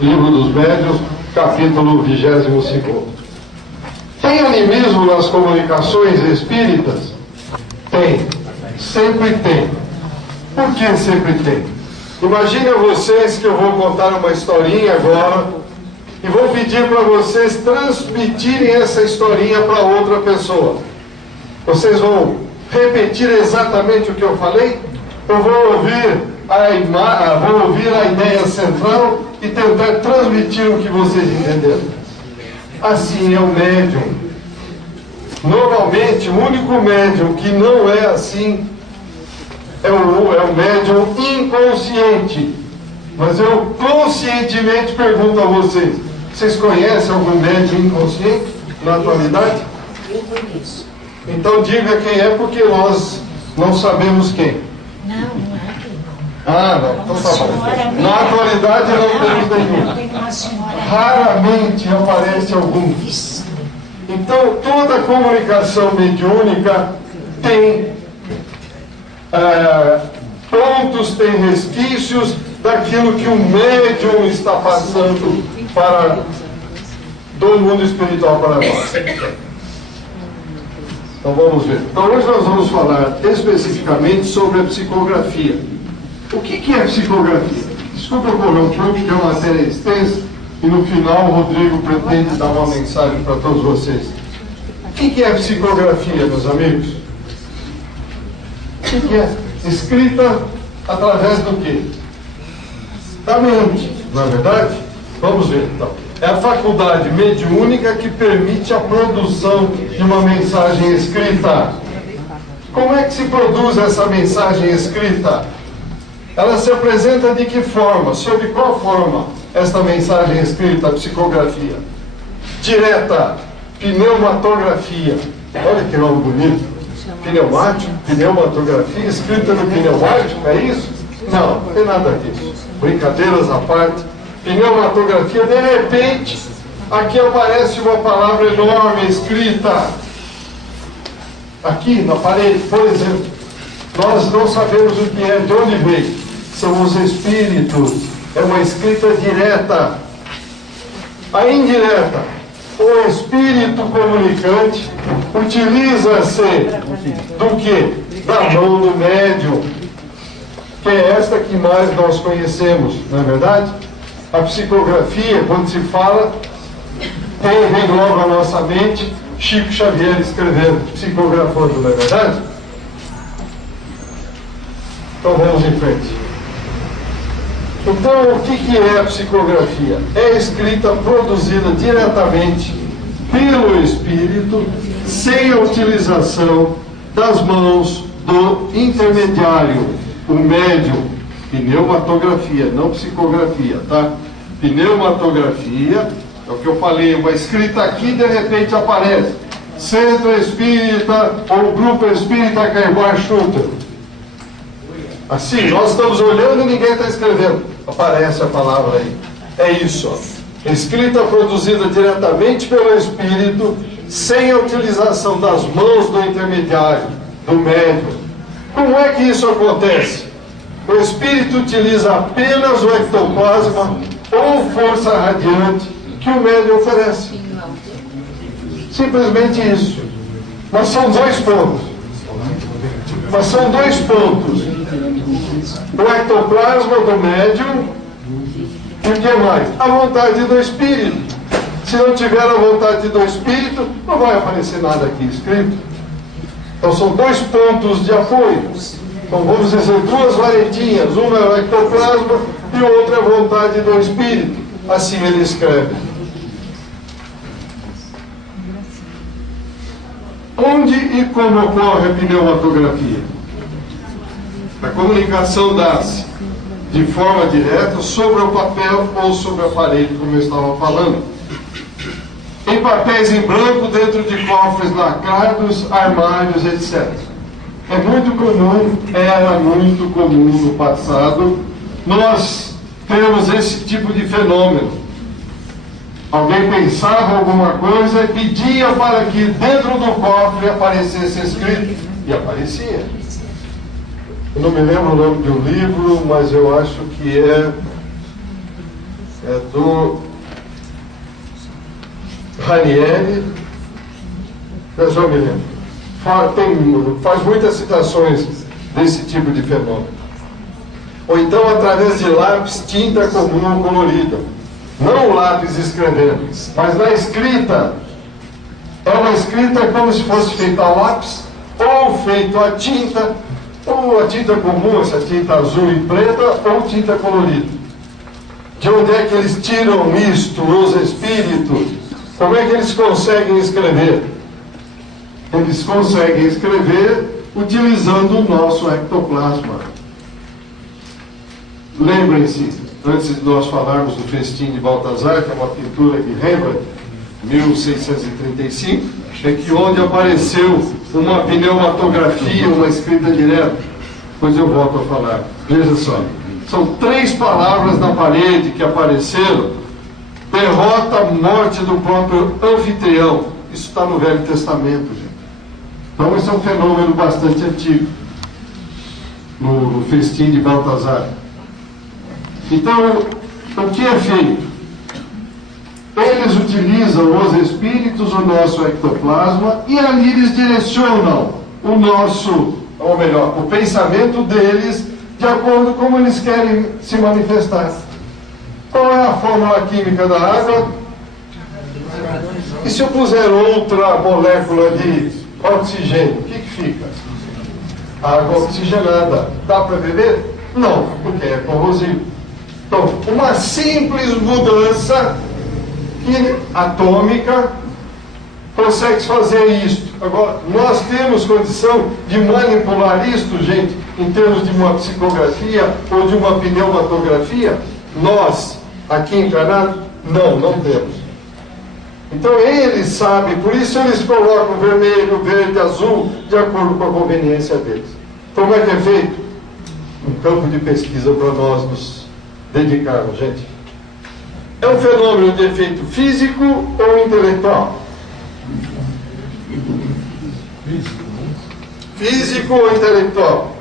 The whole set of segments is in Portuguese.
Livro dos Médiuns, capítulo 22. Tem animismo nas comunicações espíritas? Tem. Sempre tem. Por que sempre tem? Imagine a vocês que eu vou contar uma historinha agora e vou pedir para vocês transmitirem essa historinha para outra pessoa. Vocês vão repetir exatamente o que eu falei? Eu vou ouvir a ideia central e tentar transmitir o que vocês entenderam. Assim é o médium. Normalmente, o único médium que não é assim é o médium inconsciente. Mas eu conscientemente pergunto a vocês: vocês conhecem algum médium inconsciente na atualidade? Eu conheço. Então diga quem é, porque nós não sabemos quem. Não é. Ah, não. Então tá bom. Na atualidade não temos nenhum. Tem uma senhora. Raramente aparece algum. Então toda comunicação mediúnica tem pontos, tem resquícios daquilo que o médium está passando do mundo espiritual para nós. Então vamos ver. Então hoje nós vamos falar especificamente sobre a psicografia. O que é psicografia? Desculpa eu correr um pouco, porque é uma matéria extensa e no final o Rodrigo pretende dar uma mensagem para todos vocês. O que é psicografia, meus amigos? O que é? Escrita através do quê? Da mente, não é verdade? Vamos ver então. É a faculdade mediúnica que permite a produção de uma mensagem escrita. Como é que se produz essa mensagem escrita? Ela se apresenta de que forma? Sob qual forma esta mensagem escrita, a psicografia? Direta, pneumatografia. Olha que nome bonito. Pneumático, pneumatografia, escrita no pneumático, é isso? Não, não tem nada disso. Brincadeiras à parte. Pneumatografia, de repente, aqui aparece uma palavra enorme escrita. Aqui na parede, por exemplo. Nós não sabemos o que é, de onde veio. São os espíritos. É uma escrita direta. A indireta. O espírito comunicante utiliza-se do que? Da mão do médium, que é esta que mais nós conhecemos, não é verdade? A psicografia, quando se fala, vem logo à nossa mente Chico Xavier escrevendo, psicografando, não é verdade? Então vamos em frente. Então, o que é a psicografia? É a escrita produzida diretamente pelo espírito, sem a utilização das mãos do intermediário, o médium. Pneumatografia, não psicografia, tá? Pneumatografia, é o que eu falei, uma escrita aqui de repente aparece. Centro Espírita ou Grupo Espírita Caimar Schutter. Assim, nós estamos olhando e ninguém está escrevendo. Aparece a palavra aí. É isso, ó. Escrita produzida diretamente pelo Espírito, sem a utilização das mãos do intermediário, do médium. Como é que isso acontece? O Espírito utiliza apenas o ectoplasma ou força radiante que o médium oferece. Simplesmente isso. Mas são dois pontos. O ectoplasma do médium e o que mais? A vontade do Espírito. Se não tiver a vontade do Espírito, não vai aparecer nada aqui escrito. Então são dois pontos de apoio. Então vamos dizer duas varetinhas. Uma é o ectoplasma e o outro é a vontade do Espírito. Assim ele escreve. Onde e como ocorre a pneumatografia? A comunicação dá-se de forma direta sobre o papel ou sobre a parede, como eu estava falando. Em papéis em branco, dentro de cofres lacrados, armários, etc. É muito comum, era muito comum no passado, nós temos esse tipo de fenômeno. Alguém pensava alguma coisa e pedia para que dentro do cofre aparecesse escrito. E aparecia. Eu não me lembro o nome do livro, mas eu acho que é do Ranieri, mas eu me lembro. Faz muitas citações desse tipo de fenômeno. Ou então através de lápis, tinta comum ou colorida. Não o lápis escrevendo, mas na escrita. É uma escrita como se fosse feita a lápis, ou feito a tinta, ou a tinta comum, essa tinta azul e preta, ou tinta colorida. De onde é que eles tiram isto, os espíritos? Como é que eles conseguem escrever? Eles conseguem escrever utilizando o nosso ectoplasma. Lembrem-se, antes de nós falarmos do Festim de Baltazar, que é uma pintura de Rembrandt, 1635, é que onde apareceu uma pneumatografia, uma escrita direta. Depois eu volto a falar. Veja só, são 3 palavras na parede que apareceram: derrota, morte do próprio anfitrião. Isso está no Velho Testamento, gente. Então esse é um fenômeno bastante antigo, no Festim de Baltazar. Então, o que é feito? Eles utilizam os espíritos, o nosso ectoplasma, e ali eles direcionam o nosso, ou melhor, o pensamento deles de acordo com como eles querem se manifestar. Qual é a fórmula química da água? E se eu puser outra molécula de oxigênio, o que fica? Água oxigenada. Dá para beber? Não, porque é corrosivo. Então, uma simples mudança atômica consegue fazer isto. Agora, nós temos condição de manipular isto, gente, em termos de uma psicografia ou de uma pneumatografia? Nós, aqui encarnados, não temos. Então eles sabem, por isso eles colocam vermelho, verde, azul, de acordo com a conveniência deles. Como é que é feito? Um campo de pesquisa para nós nos dedicarmos, gente. É um fenômeno de efeito físico ou intelectual? Físico ou intelectual?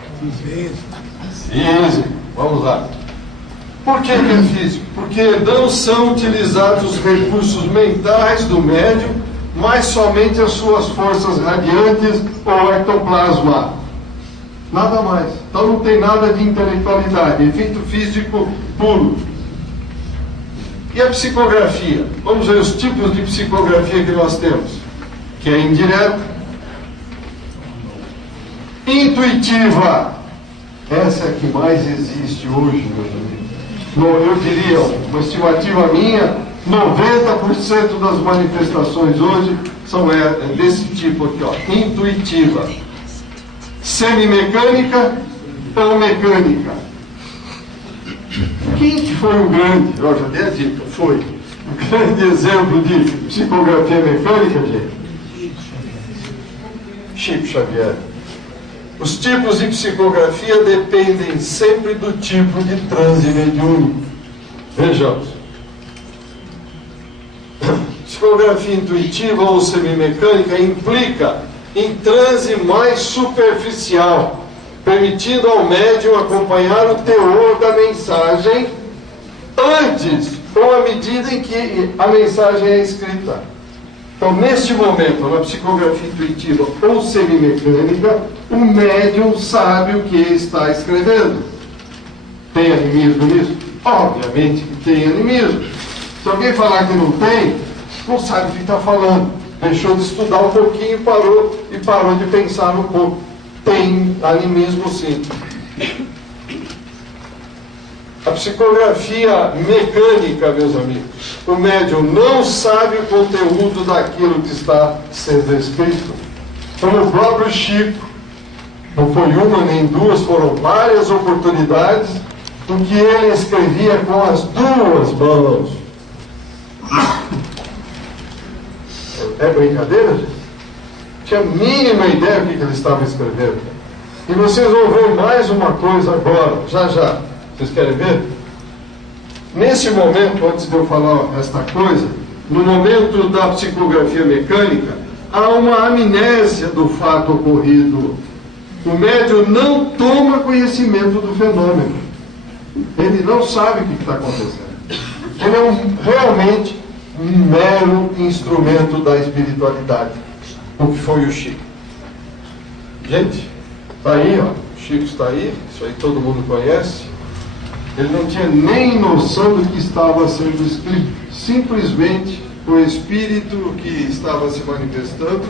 Físico. Vamos lá. Por que é físico? Porque não são utilizados os recursos mentais do médium, mas somente as suas forças radiantes ou ectoplasma. Nada mais. Então não tem nada de intelectualidade. Efeito físico puro. E a psicografia? Vamos ver os tipos de psicografia que nós temos. Que é indireta, intuitiva. Essa é a que mais existe hoje, meus amigos. Eu diria, uma estimativa minha, 90% das manifestações hoje são desse tipo aqui, ó, intuitiva. Semimecânica ou mecânica? Quem que foi o grande, eu já dei a dica, foi o grande exemplo de psicografia mecânica, gente? Chico Xavier. Os tipos de psicografia dependem sempre do tipo de transe mediúnico. Vejamos. Psicografia intuitiva ou semimecânica implica em transe mais superficial, permitindo ao médium acompanhar o teor da mensagem antes ou à medida em que a mensagem é escrita. Então, neste momento, na psicografia intuitiva ou semimecânica, o médium sabe o que está escrevendo. Tem animismo nisso? Obviamente que tem animismo. Se alguém falar que não tem, não sabe o que está falando. Deixou de estudar um pouquinho e parou de pensar um pouco. Tem animismo, sim. A psicografia mecânica, meus amigos, o médium não sabe o conteúdo daquilo que está sendo escrito. Como o próprio Chico, não foi uma nem duas, foram várias oportunidades em que ele escrevia com as duas mãos. É brincadeira, gente? Tinha a mínima ideia do que ele estava escrevendo. E vocês vão ver mais uma coisa agora, já. Vocês querem ver? Nesse momento, antes de eu falar esta coisa, no momento da psicografia mecânica, há uma amnésia do fato ocorrido. O médium não toma conhecimento do fenômeno. Ele não sabe o que está acontecendo. Ele é realmente um mero instrumento da espiritualidade, o que foi o Chico. Gente, está aí, ó, o Chico está aí, isso aí todo mundo conhece. Ele não tinha nem noção do que estava sendo escrito, simplesmente o Espírito que estava se manifestando.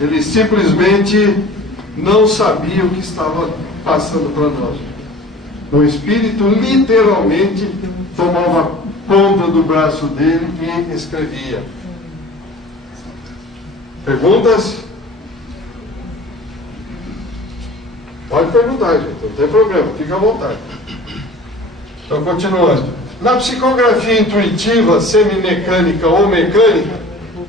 Ele simplesmente não sabia o que estava passando para nós. O Espírito literalmente tomava conta do braço dele e escrevia. Perguntas? Pode perguntar, gente, não tem problema, fica à vontade. Então, continuando. Na psicografia intuitiva, semimecânica ou mecânica,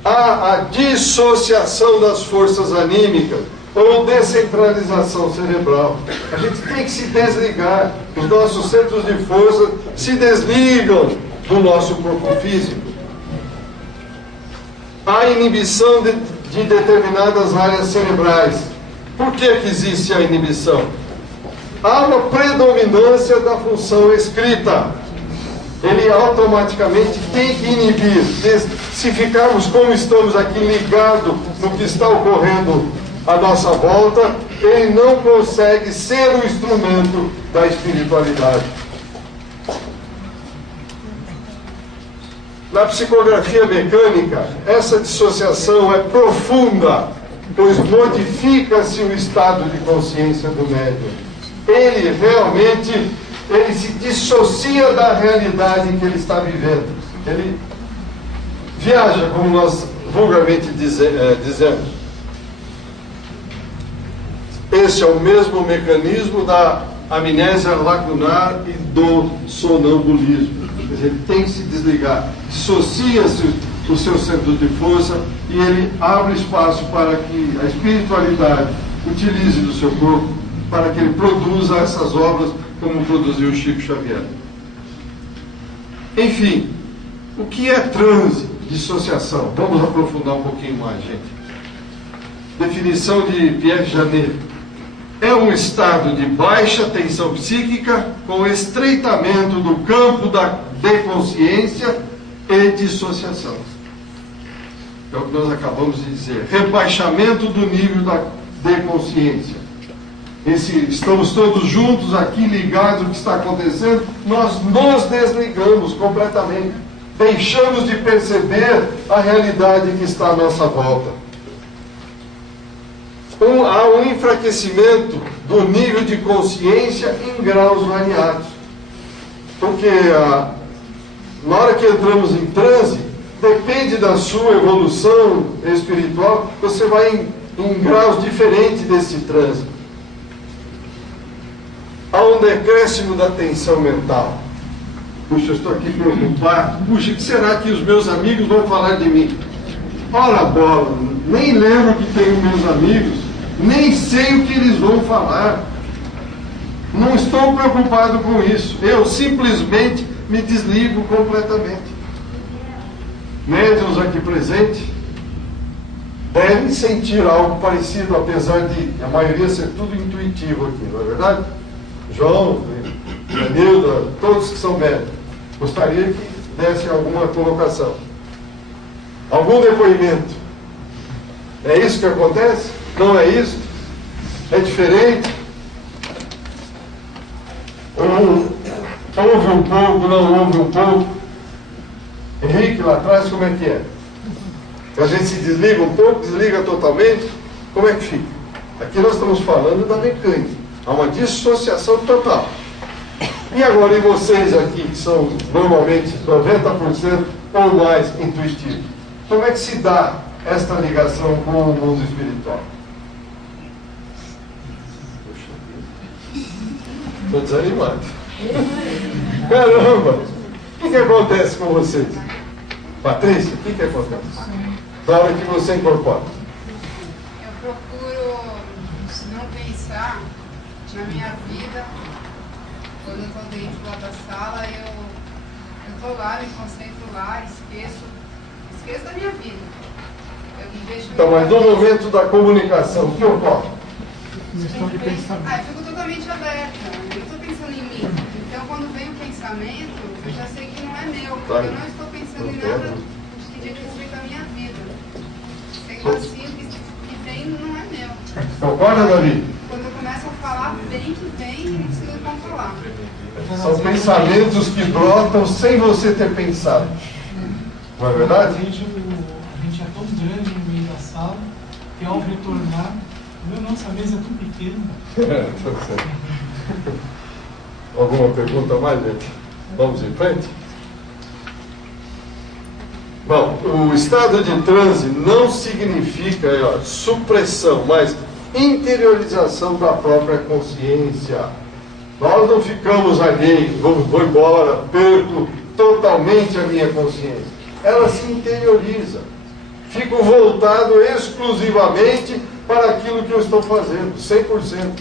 há a dissociação das forças anímicas ou descentralização cerebral. A gente tem que se desligar. Os nossos centros de força se desligam do nosso corpo físico. Há inibição de determinadas áreas cerebrais. Por que existe a inibição? Há uma predominância da função escrita. Ele automaticamente tem que inibir. Se ficarmos como estamos aqui ligados no que está ocorrendo à nossa volta, ele não consegue ser o instrumento da espiritualidade. Na psicografia mecânica, essa dissociação é profunda, pois modifica-se o estado de consciência do médium. Ele realmente se dissocia da realidade que ele está vivendo. Ele viaja, como nós vulgarmente dizemos. Esse é o mesmo mecanismo da amnésia lacunar e do sonambulismo. Quer dizer, ele tem que se desligar, dissocia-se do seu centro de força e ele abre espaço para que a espiritualidade utilize do seu corpo para que ele produza essas obras como produziu Chico Xavier. Enfim, o que é transe, dissociação? Vamos aprofundar um pouquinho mais, gente. Definição de Pierre Janet. É um estado de baixa tensão psíquica com estreitamento do campo de consciência e dissociação. É o que nós acabamos de dizer. Rebaixamento do nível de consciência. Estamos todos juntos aqui ligados no que está acontecendo, nós nos desligamos completamente. Deixamos de perceber a realidade que está à nossa volta. Há um enfraquecimento do nível de consciência em graus variados. Porque na hora que entramos em transe, depende da sua evolução espiritual, você vai em graus diferentes desse transe. Há um decréscimo da tensão mental. Puxa, eu estou aqui preocupado. Puxa, o que será que os meus amigos vão falar de mim? Ora bola, nem lembro que tenho meus amigos, nem sei o que eles vão falar. Não estou preocupado com isso. Eu simplesmente me desligo completamente. Médiuns aqui presentes devem sentir algo parecido, apesar de a maioria ser tudo intuitivo aqui, não é verdade? João, Danilda, todos que são médicos. Gostaria que desse alguma colocação. Algum depoimento. É isso que acontece? Não é isso? É diferente? Ouve um pouco, não ouve um pouco? Henrique, lá atrás, como é que é? A gente se desliga um pouco, desliga totalmente? Como é que fica? Aqui nós estamos falando da mecânica. Há uma dissociação total. E agora, e vocês aqui, que são normalmente 90% ou mais intuitivos, como é que se dá esta ligação com o mundo espiritual? Estou desanimado. Caramba! O que acontece com vocês? Patrícia, o que acontece? Na hora que você incorpora? Eu procuro não pensar na minha vida. Quando eu estou dentro lá da sala, eu estou lá, me concentro lá, esqueço da minha vida. Eu me deixo. Então, mas no momento da comunicação, o que ocorre? Eu fico totalmente aberta. Eu não estou pensando pensamento, eu já sei que não é meu, porque eu não estou pensando em nada que diga respeito à minha vida. Sendo assim, o que vem não é meu. Concorda, Davi? Quando eu começo a falar, vem que vem e não consigo controlar. São pensamentos que brotam sem você ter pensado. Não é verdade? A gente é tão grande no meio da sala que ao retornar, nossa mesa é tão pequena. Tá certo. Alguma pergunta mais, gente? Vamos em frente? Bom, o estado de transe não significa supressão, mas interiorização da própria consciência. Nós não ficamos alheios, vou embora, perco totalmente a minha consciência. Ela se interioriza. Fico voltado exclusivamente para aquilo que eu estou fazendo, 100%.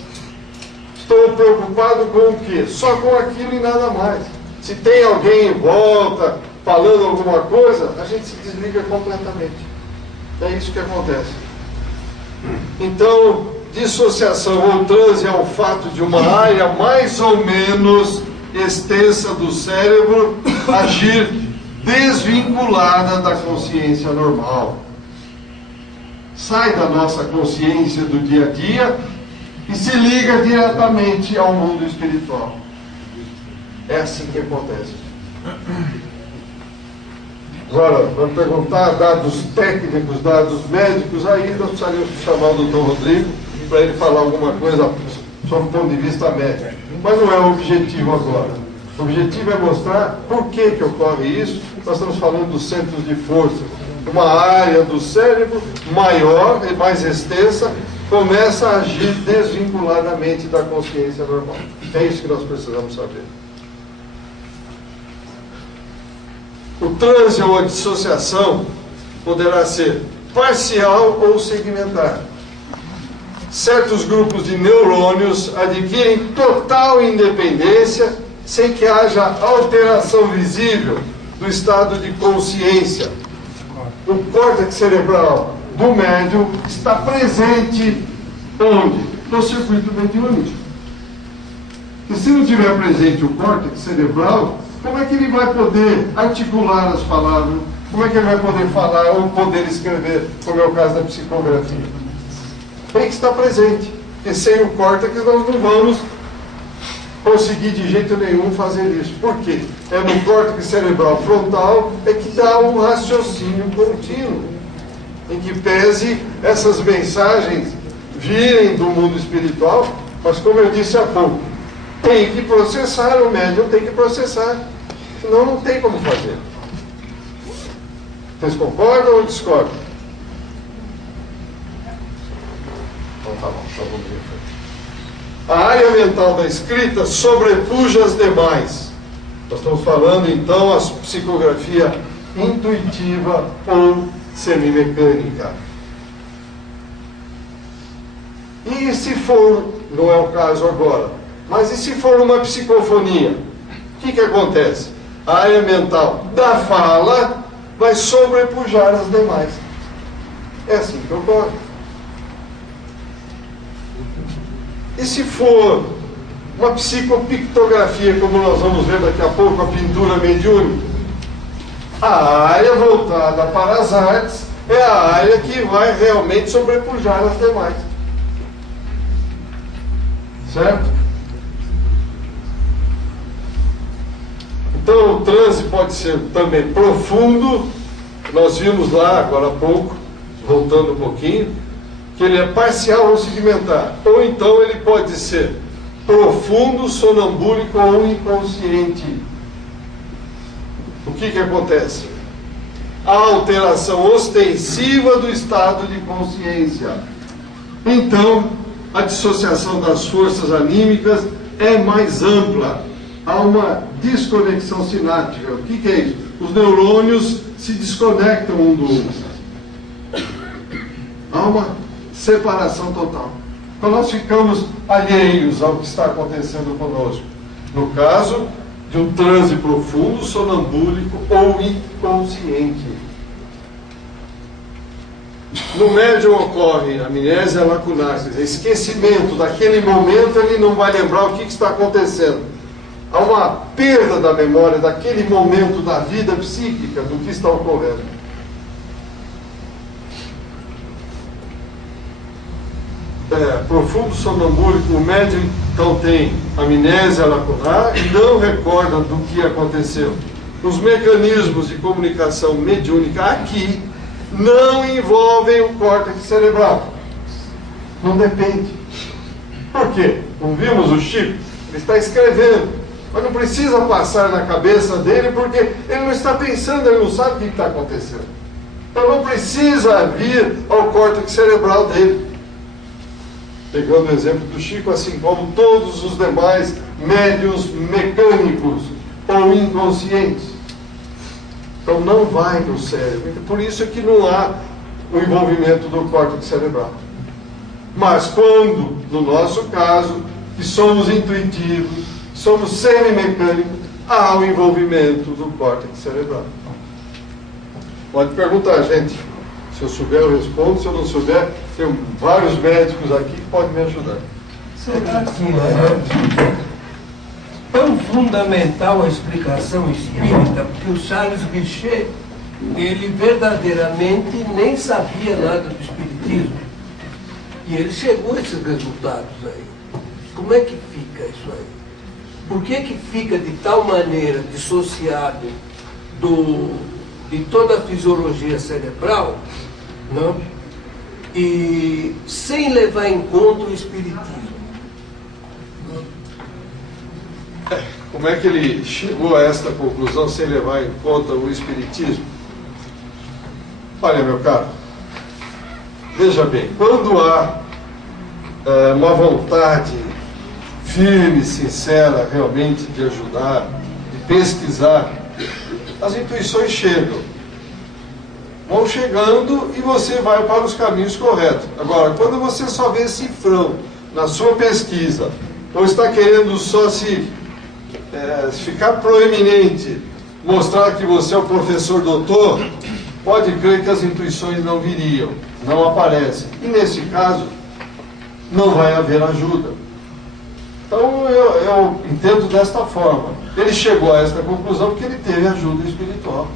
Estou preocupado com o quê? Só com aquilo e nada mais. Se tem alguém em volta falando alguma coisa, a gente se desliga completamente. É isso que acontece. Então, dissociação ou transe é o fato de uma área mais ou menos extensa do cérebro agir desvinculada da consciência normal. Sai da nossa consciência do dia a dia e se liga diretamente ao mundo espiritual. É assim que acontece. Agora, vamos perguntar dados técnicos, dados médicos, aí nós precisaríamos chamar o Dr. Rodrigo para ele falar alguma coisa sobre o ponto de vista médico. Mas não é o objetivo agora. O objetivo é mostrar por que ocorre isso. Nós estamos falando dos centros de força. Uma área do cérebro maior e mais extensa começa a agir desvinculadamente da consciência normal. É isso que nós precisamos saber. O transe ou a dissociação poderá ser parcial ou segmentar. Certos grupos de neurônios adquirem total independência sem que haja alteração visível do estado de consciência. O córtex cerebral do médium está presente onde? No circuito mediúnico. E se não tiver presente o córtex cerebral, como é que ele vai poder articular as palavras? Como é que ele vai poder falar ou poder escrever, como é o caso da psicografia? Tem que estar presente. Porque sem o córtex nós não vamos conseguir de jeito nenhum fazer isso. Por quê? É no córtex cerebral frontal é que dá um raciocínio contínuo, em que pese essas mensagens virem do mundo espiritual, mas como eu disse há pouco, tem que processar, o médium tem que processar, senão não tem como fazer. Vocês concordam ou discordam? Então tá bom, então vamos ver. A área mental da escrita sobrepuja as demais. Nós estamos falando então a psicografia intuitiva ou semimecânica. E se for, não é o caso agora, mas e se for uma psicofonia? O que acontece? A área mental da fala vai sobrepujar as demais. É assim que ocorre. E se for uma psicopictografia, como nós vamos ver daqui a pouco, a pintura mediúnica, a área voltada para as artes é a área que vai realmente sobrepujar as demais. Certo? Então o transe pode ser também profundo. Nós vimos lá agora há pouco, voltando um pouquinho, que ele é parcial ou segmentar. Ou então ele pode ser profundo, sonambúlico ou inconsciente. O que acontece? A alteração ostensiva do estado de consciência. Então, a dissociação das forças anímicas é mais ampla. Há uma desconexão sináptica. O que é isso? Os neurônios se desconectam um do outro. Há uma separação total. Então nós ficamos alheios ao que está acontecendo conosco. No caso de um transe profundo, sonambúlico ou inconsciente. No médium ocorre amnésia lacunar, quer dizer, esquecimento daquele momento, ele não vai lembrar o que está acontecendo. há uma perda da memória daquele momento da vida psíquica do que está ocorrendo. Profundo sonambúlico, o médium então tem amnésia lacunar e não recorda do que aconteceu. Os mecanismos de comunicação mediúnica aqui não envolvem o córtex cerebral. Não depende. Por quê? Não vimos o Chico? Ele está escrevendo, mas não precisa passar na cabeça dele, porque ele não está pensando, ele não sabe o que está acontecendo. Então não precisa vir ao córtex cerebral dele. Pegando o exemplo do Chico, assim como todos os demais médiuns mecânicos ou inconscientes. Então não vai no cérebro. Por isso é que não há o envolvimento do córtex cerebral. Mas quando, no nosso caso, que somos intuitivos, somos semimecânicos, há o envolvimento do córtex cerebral. Pode perguntar, gente. Se eu souber, eu respondo. Se eu não souber, tem vários médicos aqui que podem me ajudar. Será que é tão fundamental a explicação espírita? Porque o Charles Richer, ele verdadeiramente nem sabia nada do espiritismo. E ele chegou a esses resultados aí. Como é que fica isso aí? Por que fica de tal maneira dissociado de toda a fisiologia cerebral, não? E sem levar em conta o espiritismo? Como é que ele chegou a esta conclusão sem levar em conta o espiritismo? Olha, meu caro, veja bem, quando há uma vontade firme, sincera, realmente de ajudar, de pesquisar, as intuições chegam. Vão chegando e você vai para os caminhos corretos. Agora, quando você só vê cifrão na sua pesquisa, ou está querendo só ficar proeminente, mostrar que você é o professor doutor, pode crer que as intuições não viriam, não aparecem. E nesse caso, não vai haver ajuda. Então eu entendo desta forma. Ele chegou a esta conclusão porque ele teve ajuda espiritual.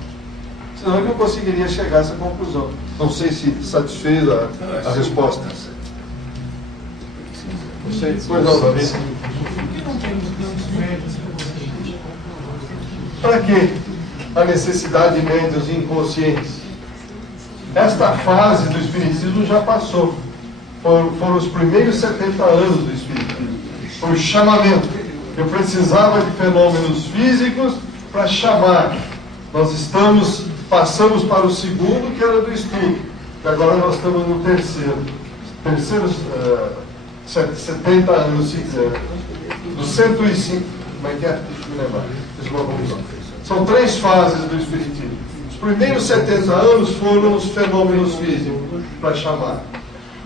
Senão ele não conseguiria chegar a essa conclusão. Não sei se satisfez a resposta. Não sei. Pois não, Davi. Por que não temos tantos médios inconscientes? Para que a necessidade de médios inconscientes? Esta fase do Espiritismo já passou. Foram os primeiros 70 anos do Espiritismo. Foi o chamamento. Eu precisava de fenômenos físicos para chamar. Nós passamos para o segundo, que era do estudo. E agora nós estamos no terceiro. Terceiros 70 anos, se quiser. Dos 105. Como é que é? Deixa eu me lembrar. São 3 fases do Espiritismo. Os primeiros 70 anos foram os fenômenos físicos para chamar.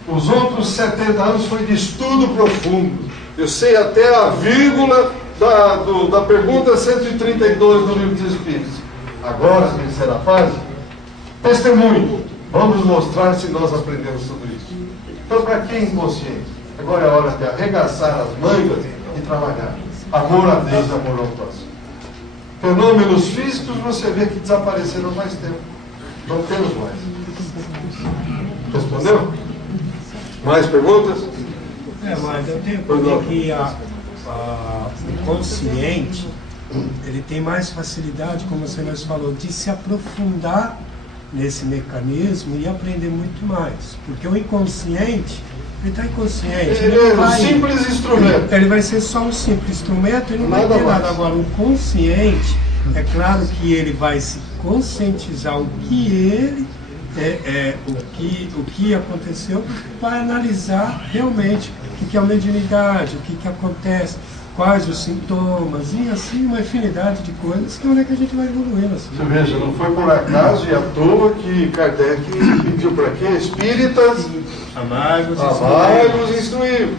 Os outros 70 anos foi de estudo profundo. Eu sei até a vírgula da pergunta 132 do Livro dos Espíritos. Agora, a terceira fase, testemunho. Vamos mostrar se nós aprendemos tudo isso. Então, para quem é inconsciente? Agora é a hora de arregaçar as mangas e trabalhar. Amor a Deus, amor ao próximo. Fenômenos físicos, você vê que desapareceram há mais tempo. Não temos mais. Respondeu? Mais perguntas? Mas eu tenho que o consciente, ele tem mais facilidade, como você nos falou, de se aprofundar nesse mecanismo e aprender muito mais. Porque o inconsciente, ele está inconsciente. Ele é um simples instrumento. Ele vai ser só um simples instrumento e não vai Nada ter mais. nada. Agora, o consciente, é claro que ele vai se conscientizar o que ele o que aconteceu, para analisar realmente o que é a mediunidade, o que acontece, quais os sintomas, e assim uma infinidade de coisas que é que a gente vai evoluindo assim. Você veja, não foi por acaso e à toa que Kardec pediu para quê? Espíritas Amargos e instruídos.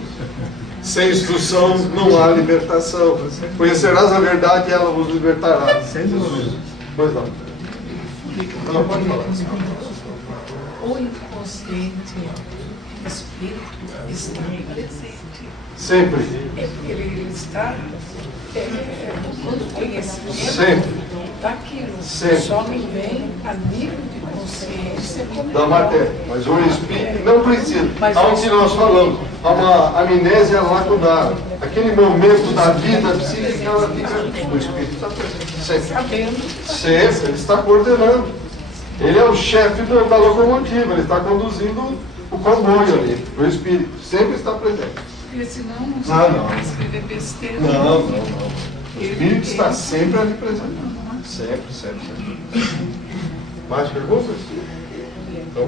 Sem instrução não há libertação. Conhecerás a verdade e ela vos libertará. Sem dúvida. Pois não. Não, pode falar. O inconsciente Espírito está presente. Sempre. Ele está todo conhecimento Sempre. daquilo. Sempre. Só não vem a nível de consciência como Da matéria. Mas o espírito não precisa. Mas Há o que nós falamos, há uma amnésia lacunar. Aquele momento da vida psíquica, ela fica. O espírito está presente. Sempre. sabendo. Sempre, ele está coordenando. Ele é o chefe da locomotiva, ele está conduzindo o comboio ali. O espírito sempre está presente. Porque senão não Não, sabe não. escrever besteira. Não. O espírito está sempre ali presente. Sempre. Mais perguntas? Então,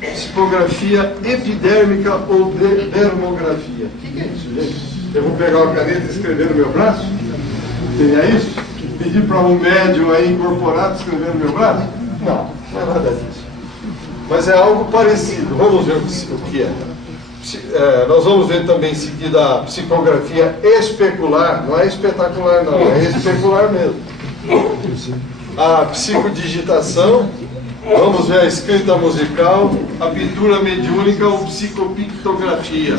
psicografia epidérmica ou dermografia. O que é isso, gente? Eu vou pegar uma caneta e escrever no meu braço? Seria isso? Pedir para um médium aí incorporado escrever no meu braço? Não é nada disso. Mas é algo parecido. Vamos ver o que é. Nós vamos ver também em seguida a psicografia especular. Não é espetacular, não. É especular mesmo. A psicodigitação. Vamos ver a escrita musical, a pintura mediúnica ou psicopictografia.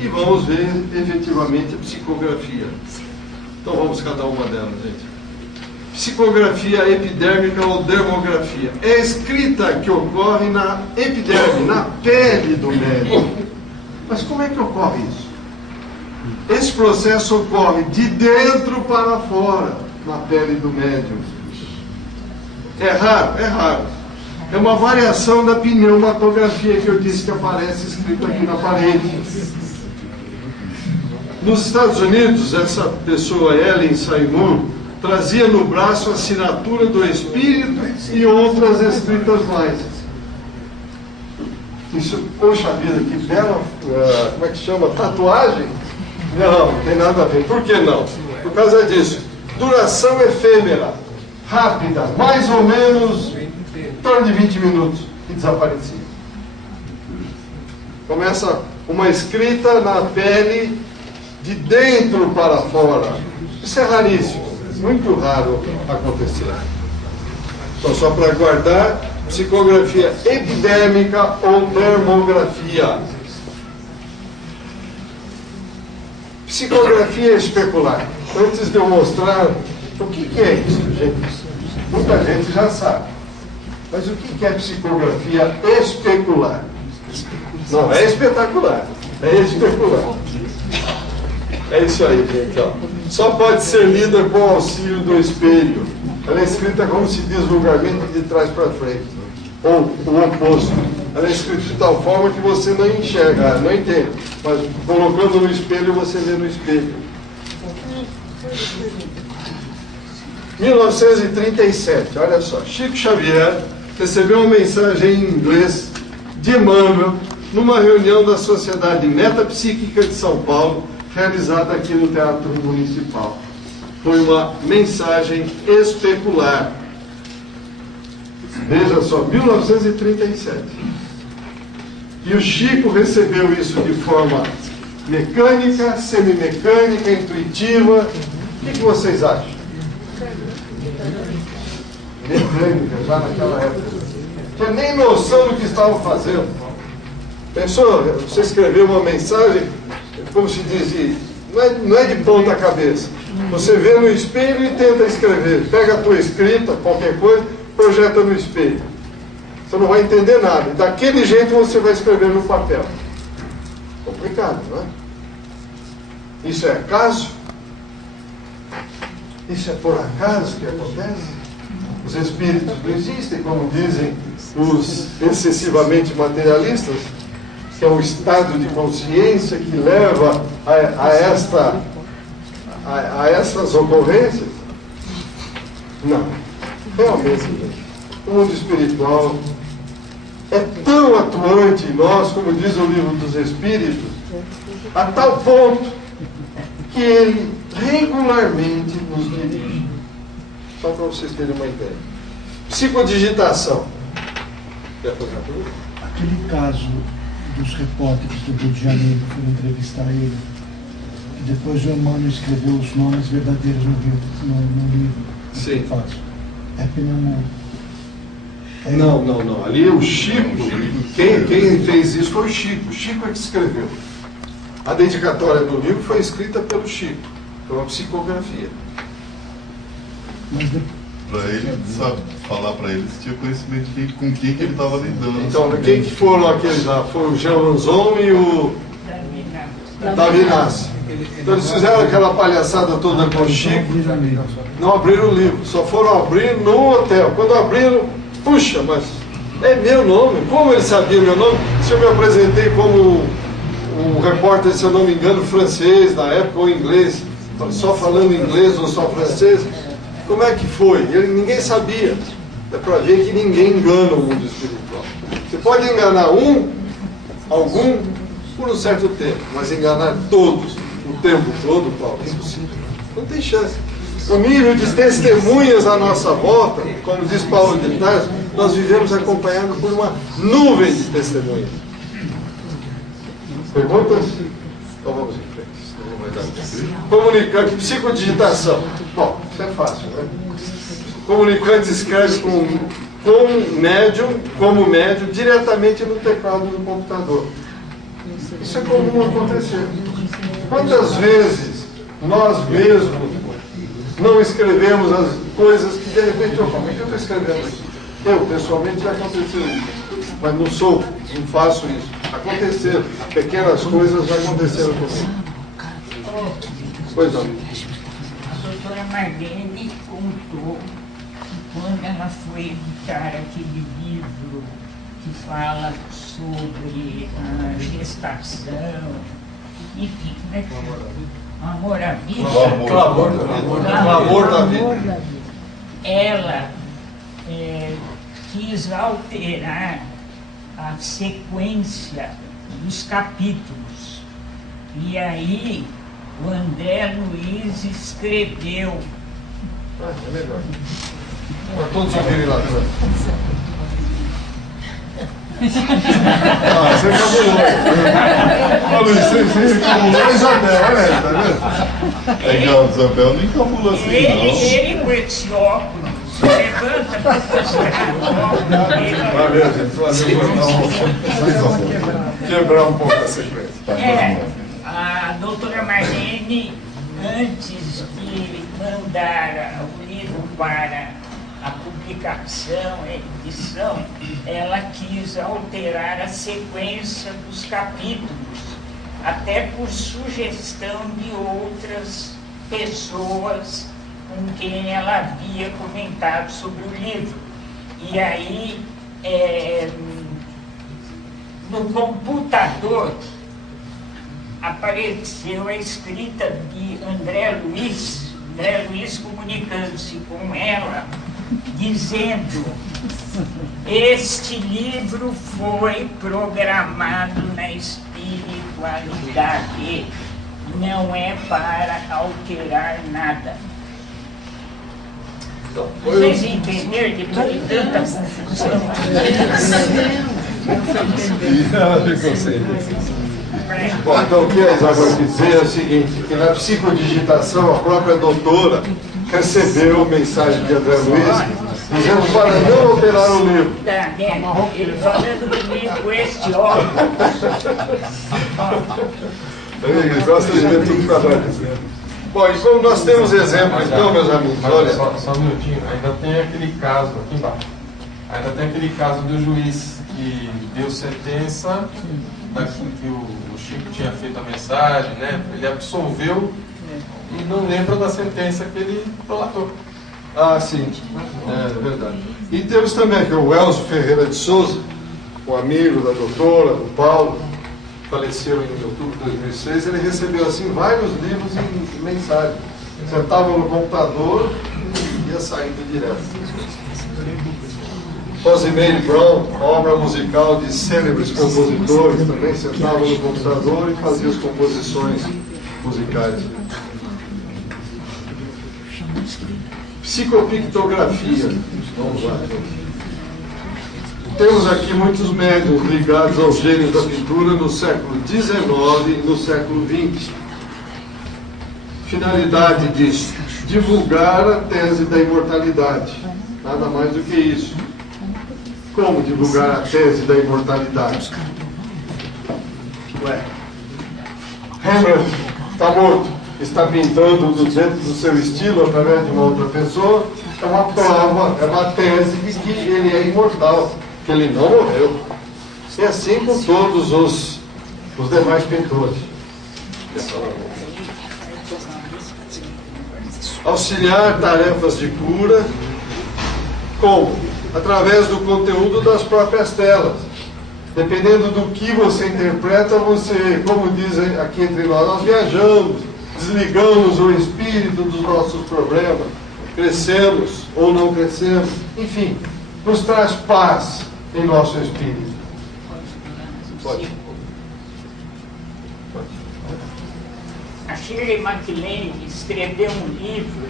E vamos ver efetivamente a psicografia. Então vamos cada uma delas, gente. Psicografia epidérmica ou dermografia. É a escrita que ocorre na epiderme, na pele do médium. Mas como é que ocorre isso? Esse processo ocorre de dentro para fora, na pele do médium. É raro. É uma variação da pneumatografia que eu disse que aparece escrito aqui na parede. Nos Estados Unidos, essa pessoa, Ellen Seymour, trazia no braço a assinatura do espírito e outras escritas mais. Isso, poxa vida, que bela, como é que chama? Tatuagem? Não tem nada a ver. Por que não? Por causa disso. Duração efêmera, rápida, mais ou menos em torno de 20 minutos e desaparecia. Começa uma escrita na pele de dentro para fora. Isso é raríssimo, muito raro acontecer. Então, só para guardar, psicografia epidérmica ou dermografia. Psicografia especular. Antes de eu mostrar o que é isso, gente, muita gente já sabe. Mas o que é psicografia especular? Não é espetacular, é especular. É isso aí, gente. Ó. Só pode ser lida com o auxílio do espelho. Ela é escrita, como se diz vulgarmente, de trás para frente. Ou o oposto. Ela é escrita de tal forma que você não enxerga, não entende. Mas colocando no espelho, você lê no espelho. 1937, olha só. Chico Xavier recebeu uma mensagem em inglês de Emmanuel numa reunião da Sociedade Metapsíquica de São Paulo, realizada aqui no Teatro Municipal. Foi uma mensagem especular. Veja só, 1937. E o Chico recebeu isso de forma mecânica, semimecânica, intuitiva. O que vocês acham? Mecânica, já naquela época. Não tinha nem noção do que estavam fazendo. Pensou, você escreveu uma mensagem, como se diz, não é de ponta cabeça. Você vê no espelho e tenta escrever. Pega a tua escrita, qualquer coisa, projeta no espelho. Você não vai entender nada. E daquele jeito você vai escrever no papel. Complicado, não é? Isso é acaso? Isso é por acaso que acontece? Os espíritos não existem, como dizem os excessivamente materialistas, que é um estado de consciência que leva a essas ocorrências? Não. Realmente, o mundo espiritual é tão atuante em nós, como diz o Livro dos Espíritos, a tal ponto que ele regularmente nos dirige. Só para vocês terem uma ideia. Psicodigitação. Quer fazer uma pergunta? Aquele caso dos repórteres do Rio de Janeiro que foram entrevistar ele, e depois o Emmanuel escreveu os nomes verdadeiros no livro. Sim. É Não, não, não. Ali o Chico, quem fez isso foi o Chico. O Chico é que escreveu. A dedicatória do livro foi escrita pelo Chico. Foi uma psicografia. Mas Para ele, sabe, falar para ele se tinha conhecimento de com quem que ele estava lidando. Então, quem que foram aqueles lá? Foi o Jean Lanzon e o Davi Nassi. Então eles fizeram aquela palhaçada toda com o Chico, não abriram o livro, só foram abrir no hotel. Quando abriram, puxa, mas é meu nome, como ele sabia meu nome? Se eu me apresentei como um repórter, se eu não me engano, francês na época, ou inglês, só falando inglês ou só francês, como é que foi? Ninguém sabia. É para ver que ninguém engana o mundo espiritual. Você pode enganar algum, por um certo tempo, mas enganar todos, o tempo todo, Paulo, é impossível. Não tem chance. O nível de testemunhas à nossa volta, como diz Paulo de Tarso, nós vivemos acompanhados por uma nuvem de testemunhas. Perguntas? Então vamos em frente. Senão não vai dar tempo. Comunicante, psicodigitação. Bom, isso é fácil, né? Comunicante escreve como médium, diretamente no teclado do computador. Isso é comum acontecer. Quantas vezes nós mesmos não escrevemos as coisas que de repente, como é que eu estou escrevendo aqui? Eu, pessoalmente, já aconteceu isso. Mas não faço isso. Aconteceram. Pequenas coisas já aconteceram comigo. Pois não. A doutora Marlene contou que quando ela foi editar aquele livro que fala sobre a gestação, enfim, como é que chama? Amor à vida. Clamor da vida. Ela quis alterar a sequência dos capítulos. E aí o André Luiz escreveu. É melhor. Para todos ouvirem lá atrás. Você encabulou. Ô Luiz, você encabulou a Isabel, olha aí, tá vendo? É que a Isabel não encabula assim, Ele com esse óculos levanta para mostrar o óculos. Vai ver, gente, quebrar um pouco a sequência. A doutora Marlene, antes de mandar o livro para a publicação, a edição, ela quis alterar a sequência dos capítulos, até por sugestão de outras pessoas com quem ela havia comentado sobre o livro. E aí, no computador, apareceu a escrita de André Luiz comunicando-se com ela, dizendo: este livro foi programado na espiritualidade, não é para alterar nada. Vocês entenderam depois de tanta confusão? Ela ficou sem. Bom, então o que a Isabel quis dizer é o seguinte, que na psicodigitação a própria doutora recebeu mensagem de André Luiz dizendo para não alterar o livro. Tá, ele falando comigo com este óculos. Ele gosta de ver tudo para trás. Bom, e como nós temos exemplos, então, meus amigos, olha. Só um minutinho, ainda tem aquele caso aqui embaixo. Ainda tem aquele caso do juiz que deu sentença daquilo que o Chico tinha feito a mensagem, né? Ele absolveu e não lembra da sentença que ele prolatou. Ah, sim, é verdade. E temos também aqui o Elcio Ferreira de Souza, o amigo da doutora, do Paulo, faleceu em outubro de 2006. Ele recebeu assim vários livros em mensagem. Sentava no computador e ia saindo direto. Rosemary Brown, obra musical de célebres compositores, também sentava no computador e fazia as composições musicais. Psicopictografia. Vamos lá. Temos aqui muitos médiuns ligados aos gênios da pintura no século XIX e no século XX. Finalidade disso: divulgar a tese da imortalidade. Nada mais do que isso. Como divulgar a tese da imortalidade? Ué, Rembrandt está morto, está pintando dentro do seu estilo através de uma outra pessoa, é uma prova, é uma tese de que ele é imortal, que ele não morreu. E assim com todos os demais pintores. Auxiliar tarefas de cura, como? Através do conteúdo das próprias telas. Dependendo do que você interpreta, você, como dizem aqui entre nós viajamos, desligamos o espírito dos nossos problemas, crescemos ou não crescemos, enfim, nos traz paz em nosso espírito. Pode. A Shirley MacLaine escreveu um livro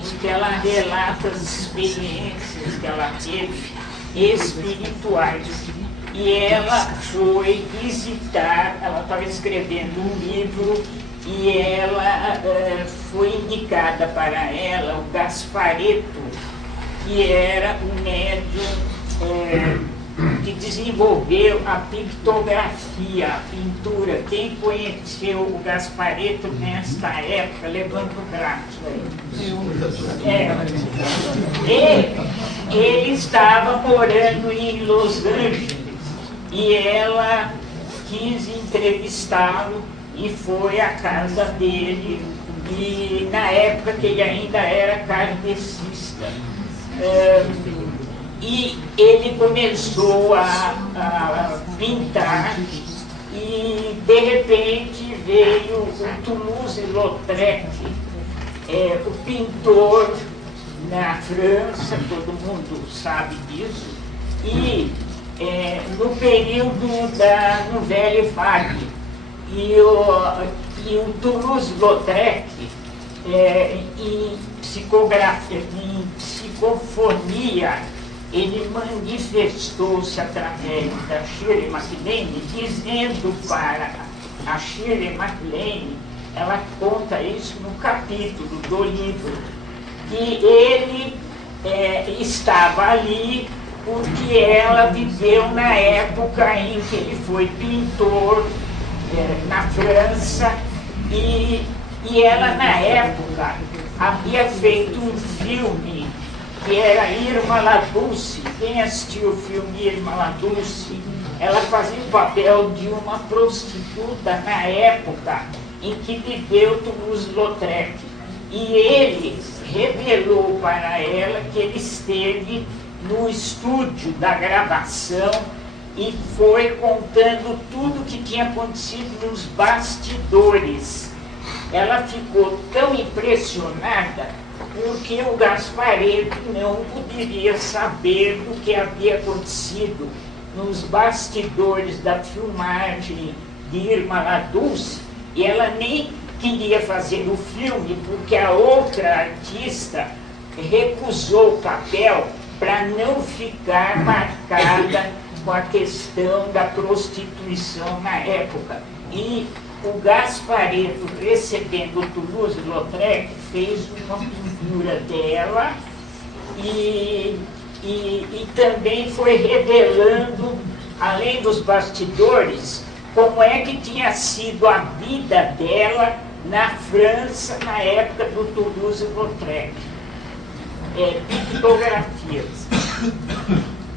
em que ela relata as experiências que ela teve espirituais. E ela foi visitar, ela estava escrevendo um livro e ela foi indicada para ela o Gasparetto, que era um médium que desenvolveu a pictografia, a pintura. Quem conheceu o Gasparetto nesta época, levanta o braço aí. Ele estava morando em Los Angeles e ela quis entrevistá-lo e foi à casa dele, e na época que ele ainda era kardecista. E ele começou a pintar e de repente veio o Toulouse-Lautrec, o pintor na França, todo mundo sabe disso, e no período da Nouvelle Vague, e o Toulouse-Lautrec em psicofonia, ele manifestou-se através da Shirley MacLaine, dizendo para a Shirley MacLaine, ela conta isso no capítulo do livro, que ele estava ali porque ela viveu na época em que ele foi pintor na França, e ela na época havia feito um filme que era Irma La Dulce. Quem assistiu o filme Irma La Dulce? Ela fazia o papel de uma prostituta na época em que viveu Toulouse-Lautrec. E ele revelou para ela que ele esteve no estúdio da gravação e foi contando tudo o que tinha acontecido nos bastidores. Ela ficou tão impressionada porque o Gasparetto não poderia saber do que havia acontecido nos bastidores da filmagem de Irma La Dulce, e ela nem queria fazer o filme porque a outra artista recusou o papel para não ficar marcada com a questão da prostituição na época. E o Gasparetto, recebendo o Toulouse-Lautrec, fez uma pintura dela e também foi revelando, além dos bastidores, como é que tinha sido a vida dela na França na época do Toulouse-Lautrec. Pictografias.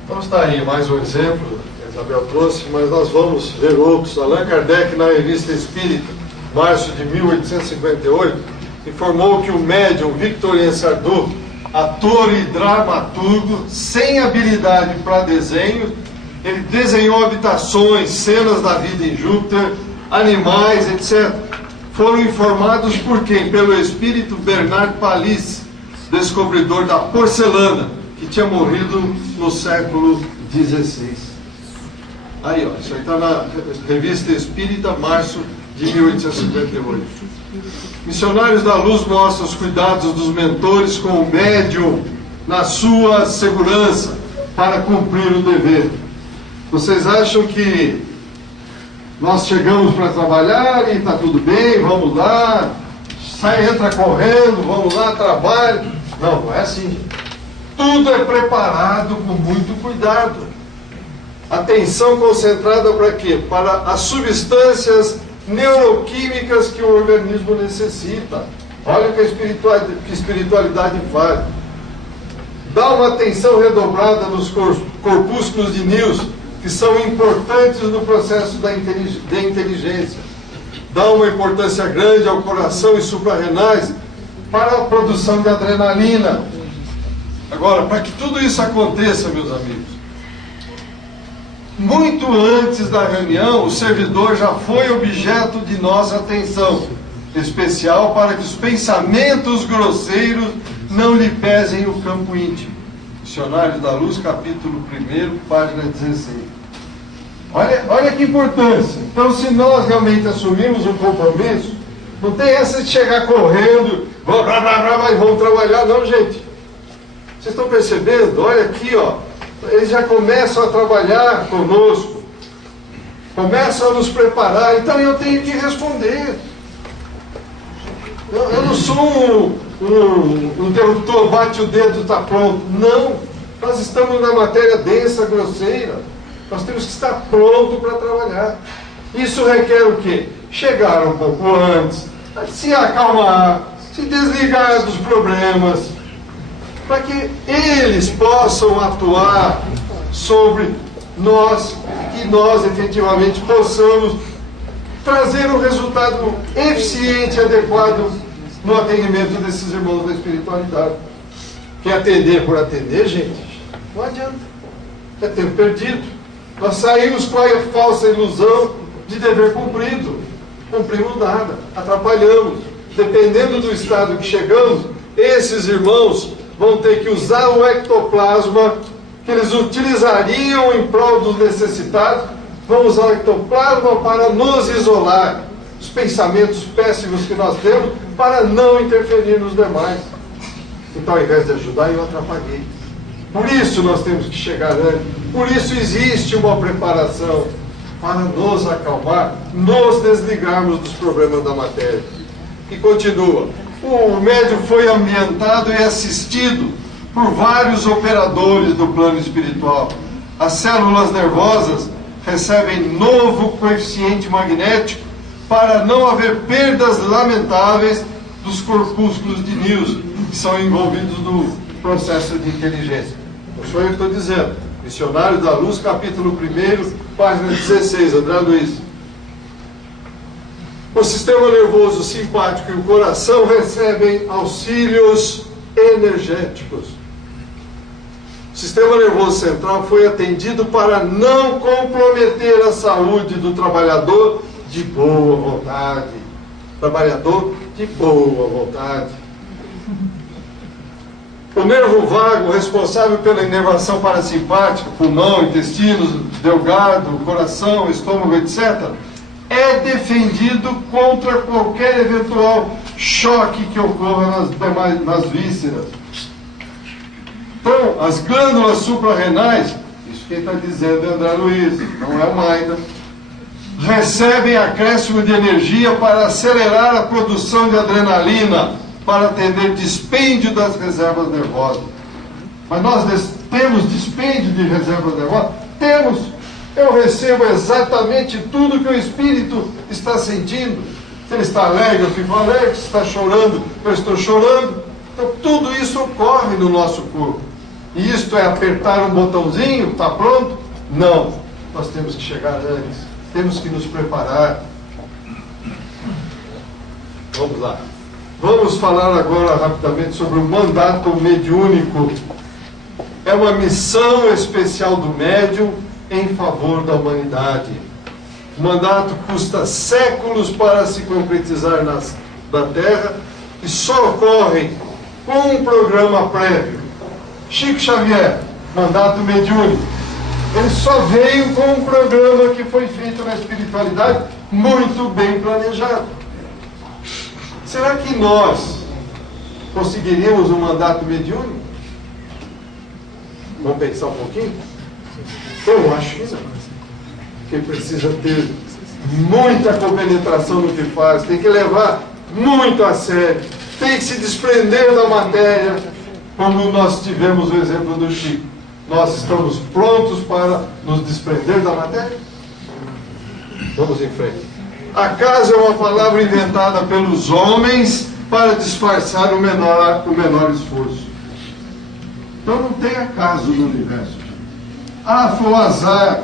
Então está aí mais um exemplo que a Isabel trouxe, mas nós vamos ver outros. Allan Kardec, na Revista Espírita, março de 1858, informou que o médium Victorien Sardou, ator e dramaturgo, sem habilidade para desenho, ele desenhou habitações, cenas da vida em Júpiter, animais, etc. Foram informados por quem? Pelo espírito Bernard Palissy, descobridor da porcelana, que tinha morrido no século XVI. Aí, ó, isso aí está na Revista Espírita, março de 1858. Missionários da Luz mostram os cuidados dos mentores com o médium na sua segurança para cumprir o dever. Vocês acham que nós chegamos para trabalhar e está tudo bem, vamos lá, entra correndo, vamos lá, trabalho? Não, não é assim. Tudo é preparado com muito cuidado. Atenção concentrada para quê? Para as substâncias neuroquímicas que o organismo necessita. Olha o que a espiritualidade faz. Dá uma atenção redobrada nos corpúsculos de Nils, que são importantes no processo da inteligência. Dá uma importância grande ao coração e suprarrenais para a produção de adrenalina. Agora, para que tudo isso aconteça, meus amigos, muito antes da reunião, o servidor já foi objeto de nossa atenção especial para que os pensamentos grosseiros não lhe pesem o campo íntimo. Dicionário da Luz, capítulo 1, página 16. Olha que importância. Então, se nós realmente assumimos um compromisso, não tem essa de chegar correndo, vamos trabalhar, não, gente. Vocês estão percebendo? Olha aqui, ó. Eles já começam a trabalhar conosco, começam a nos preparar, então eu tenho que responder. Eu não sou um interruptor, bate o dedo, está pronto. Não, nós estamos na matéria densa, grosseira. Nós temos que estar pronto para trabalhar. Isso requer o quê? Chegar um pouco antes, se acalmar, se desligar dos problemas, para que eles possam atuar sobre nós, que nós efetivamente possamos trazer um resultado eficiente e adequado no atendimento desses irmãos da espiritualidade. Quer atender por atender, gente? Não adianta. É tempo perdido. Nós saímos com a falsa ilusão de dever cumprido. Cumprimos nada, atrapalhamos. Dependendo do estado que chegamos, esses irmãos vão ter que usar o ectoplasma que eles utilizariam em prol dos necessitados, vão usar o ectoplasma para nos isolar os pensamentos péssimos que nós temos, para não interferir nos demais. Então, ao invés de ajudar, eu atrapalhei. Por isso nós temos que chegar antes, por isso existe uma preparação para nos acalmar, nos desligarmos dos problemas da matéria. E continua. O médium foi ambientado e assistido por vários operadores do plano espiritual. As células nervosas recebem novo coeficiente magnético para não haver perdas lamentáveis dos corpúsculos de Nils que são envolvidos no processo de inteligência. Não sou eu que estou dizendo. Dicionário da Luz, capítulo 1, página 16, André Luiz. O sistema nervoso simpático e o coração recebem auxílios energéticos. O sistema nervoso central foi atendido para não comprometer a saúde do trabalhador de boa vontade. Trabalhador de boa vontade. O nervo vago, responsável pela inervação parasimpática, pulmão, intestinos, delgado, coração, estômago, etc., é defendido contra qualquer eventual choque que ocorra nas vísceras. Então, as glândulas suprarrenais, isso quem está dizendo é André Luiz, não é o Maida, recebem acréscimo de energia para acelerar a produção de adrenalina, para atender dispêndio das reservas nervosas. Mas nós temos dispêndio de reservas nervosas? Temos. Eu recebo exatamente tudo que o espírito está sentindo. Se ele está alegre, eu fico alegre. Se está chorando, eu estou chorando. Então tudo isso ocorre no nosso corpo. E isto é apertar um botãozinho, está pronto? Não. Nós temos que chegar antes. Temos que nos preparar. Vamos lá. Vamos falar agora rapidamente sobre o mandato mediúnico. É uma missão especial do médium em favor da humanidade. O mandato custa séculos para se concretizar na Terra e só ocorre com um programa prévio. Chico Xavier, mandato mediúnico. Ele só veio com um programa que foi feito na espiritualidade, muito bem planejado. Será que nós conseguiríamos um mandato mediúnico? Vamos pensar um pouquinho? Eu acho que não. Porque precisa ter muita compenetração no que faz, tem que levar muito a sério, tem que se desprender da matéria, como nós tivemos o exemplo do Chico. nós estamos prontos para nos desprender da matéria? Vamos em frente. Acaso é uma palavra inventada pelos homens para disfarçar o menor esforço. Então não tem acaso no universo. Ah, foi o azar.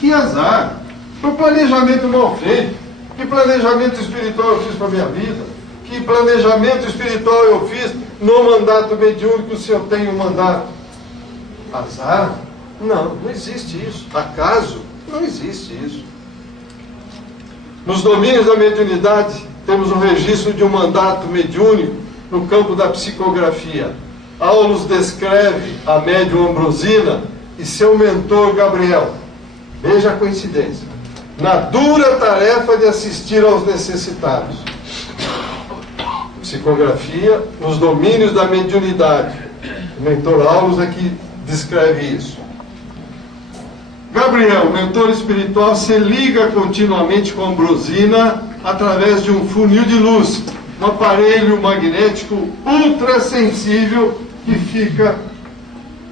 Que azar? Foi planejamento mal feito. Que planejamento espiritual eu fiz para a minha vida? Que planejamento espiritual eu fiz no mandato mediúnico se eu tenho mandato? Azar? Não, não existe isso. Acaso? Não existe isso. Nos domínios da mediunidade, temos um registro de um mandato mediúnico no campo da psicografia. Aulus descreve a médium Ambrosina e seu mentor Gabriel. Veja a coincidência. Na dura tarefa de assistir aos necessitados. Psicografia nos domínios da mediunidade. O mentor Aulus é que descreve isso. Gabriel, mentor espiritual, se liga continuamente com Ambrosina através de um funil de luz, um aparelho magnético ultrassensível que fica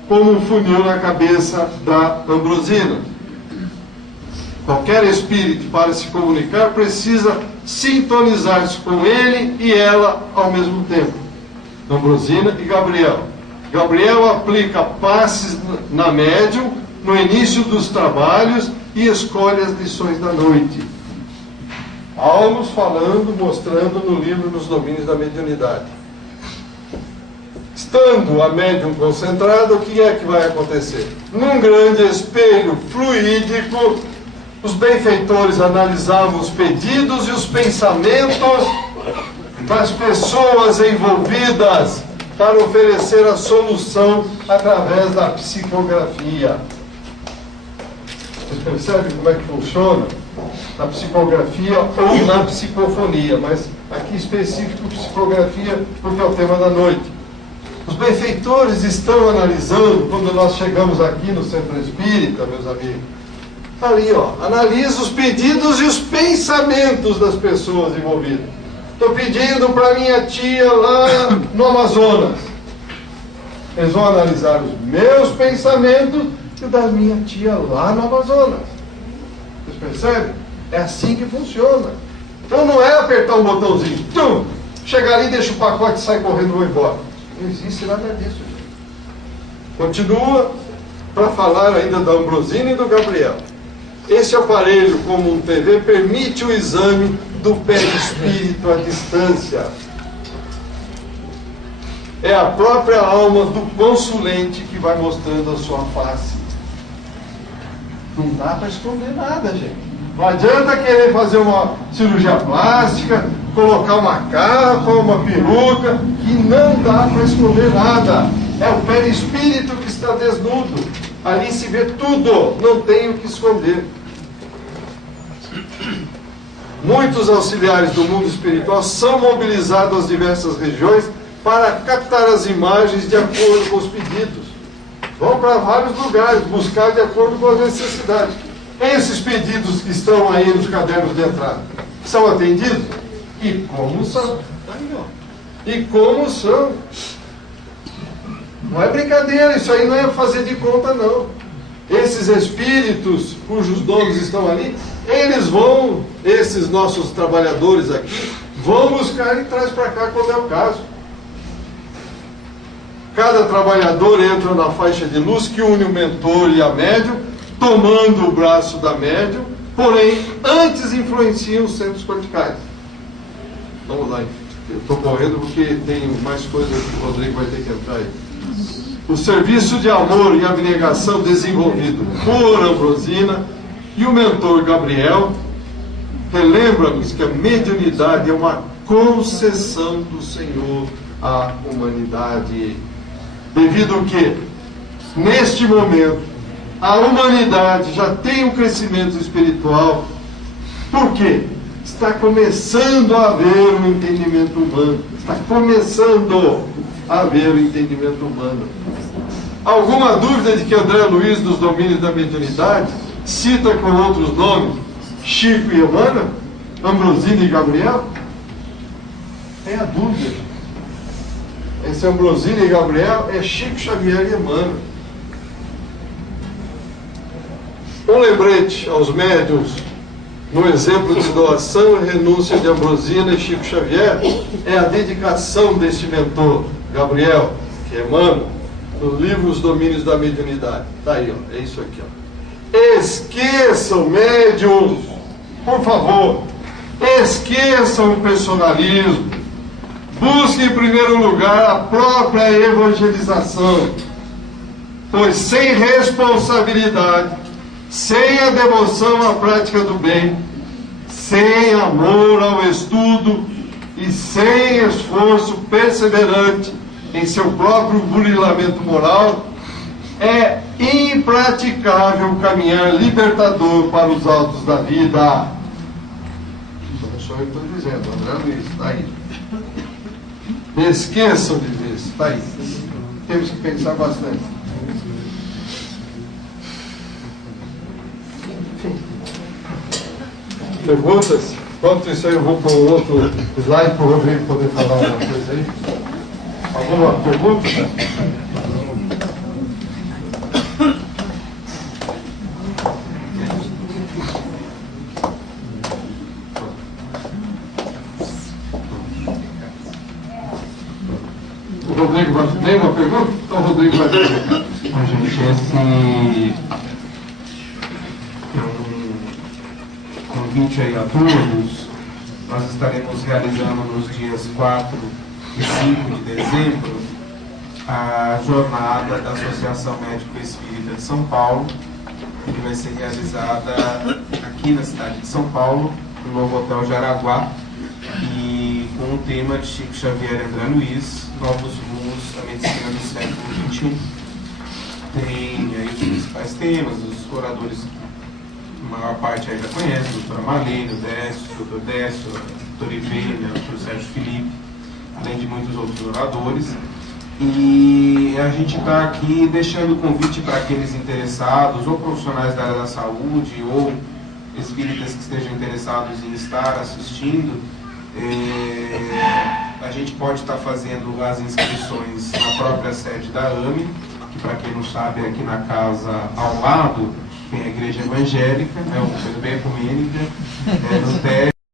como um funil na cabeça da Ambrosina. Qualquer espírito, para se comunicar, precisa sintonizar-se com ele e ela ao mesmo tempo. Ambrosina e Gabriel. Gabriel aplica passes na médium no início dos trabalhos e escolhe as lições da noite. Aulus falando, mostrando no livro Nos Domínios da Mediunidade. Estando a médium concentrada, o que é que vai acontecer? Num grande espelho fluídico, os benfeitores analisavam os pedidos e os pensamentos das pessoas envolvidas para oferecer a solução através da psicografia. Vocês percebem como é que funciona? Na psicografia ou na psicofonia, mas aqui específico psicografia, porque é o tema da noite. Os benfeitores estão analisando, quando nós chegamos aqui no Centro Espírita, meus amigos, ali, ó, analisa os pedidos e os pensamentos das pessoas envolvidas. Estou pedindo para minha tia lá no Amazonas. Eles vão analisar os meus pensamentos e o da minha tia lá no Amazonas. Vocês percebem? É assim que funciona. Então não é apertar um botãozinho, chegar ali, deixa o pacote e sai correndo e vou embora. Não existe nada disso, gente. Continua para falar ainda da Ambrosina e do Gabriel. Esse aparelho, como um TV, permite o exame do perispírito à distância. É a própria alma do consulente que vai mostrando a sua face. Não dá para esconder nada, gente. Não adianta querer fazer uma cirurgia plástica, colocar uma capa, uma peruca, que não dá para esconder nada. É o perispírito que está desnudo. Ali se vê tudo, não tem o que esconder. Muitos auxiliares do mundo espiritual são mobilizados às diversas regiões para captar as imagens de acordo com os pedidos. Vão para vários lugares buscar de acordo com as necessidades. Esses pedidos que estão aí nos cadernos de entrada são atendidos? E como são? E como são? Não é brincadeira, isso aí não é fazer de conta, não. Esses espíritos cujos nomes estão ali, eles vão, esses nossos trabalhadores aqui, vão buscar e traz para cá quando é o caso. Cada trabalhador entra na faixa de luz que une o mentor e a médium, tomando o braço da médium, porém, antes influenciam os centros corticais. Vamos lá, eu estou correndo porque tem mais coisas que o Rodrigo vai ter que entrar aí. O serviço de amor e abnegação desenvolvido por Ambrosina e o mentor Gabriel relembra-nos que a mediunidade é uma concessão do Senhor à humanidade. Devido ao que, neste momento, a humanidade já tem um crescimento espiritual. Por quê? Está começando a haver um entendimento humano. Está começando a haver um entendimento humano. Alguma dúvida de que André Luiz, dos domínios da mediunidade, cita com outros nomes Chico e Emmanuel, Ambrosina e Gabriel? Tem a dúvida. Esse Ambrosina e Gabriel é Chico Xavier e Emmanuel. Um lembrete aos médiuns, no exemplo de doação e renúncia de Ambrosina e Chico Xavier, é a dedicação deste mentor, Gabriel, que é Emmanuel, no livro Os Domínios da Mediunidade. Está aí, ó, é isso aqui. Ó. Esqueçam, médiuns, por favor, esqueçam o personalismo. Busquem em primeiro lugar a própria evangelização, pois sem responsabilidade, sem a devoção à prática do bem, sem amor ao estudo e sem esforço perseverante em seu próprio burilamento moral, é impraticável caminhar libertador para os altos da vida. Não sou eu que estou dizendo, André Luiz, está aí. Esqueçam de ver, está aí. Temos que pensar bastante. Perguntas? Enquanto isso aí, eu vou para o outro slide para o Rodrigo poder falar alguma coisa aí. Alguma pergunta? O Rodrigo vai ter uma pergunta? Então o Rodrigo vai ter. Gente, convite aí a todos. Nós estaremos realizando nos dias 4 e 5 de dezembro a jornada da Associação Médico Espírita de São Paulo, que vai ser realizada aqui na cidade de São Paulo, no novo Hotel Jaraguá, e com o tema de Chico Xavier e André Luiz, Novos Rumos da Medicina do século XXI. Tem aí os principais temas, os oradores, a maior parte aí já conhece, o doutor Marlene, o Décio, o doutor Décio, o doutor Ivênia, o doutor Sérgio Felipe, além de muitos outros oradores. E a gente está aqui deixando o convite para aqueles interessados, ou profissionais da área da saúde, ou espíritas que estejam interessados em estar assistindo. A gente pode estar fazendo as inscrições na própria sede da AME, que, para quem não sabe, é aqui na casa ao lado tem a igreja evangélica, é uma coisa bem ecumênica, no térreo.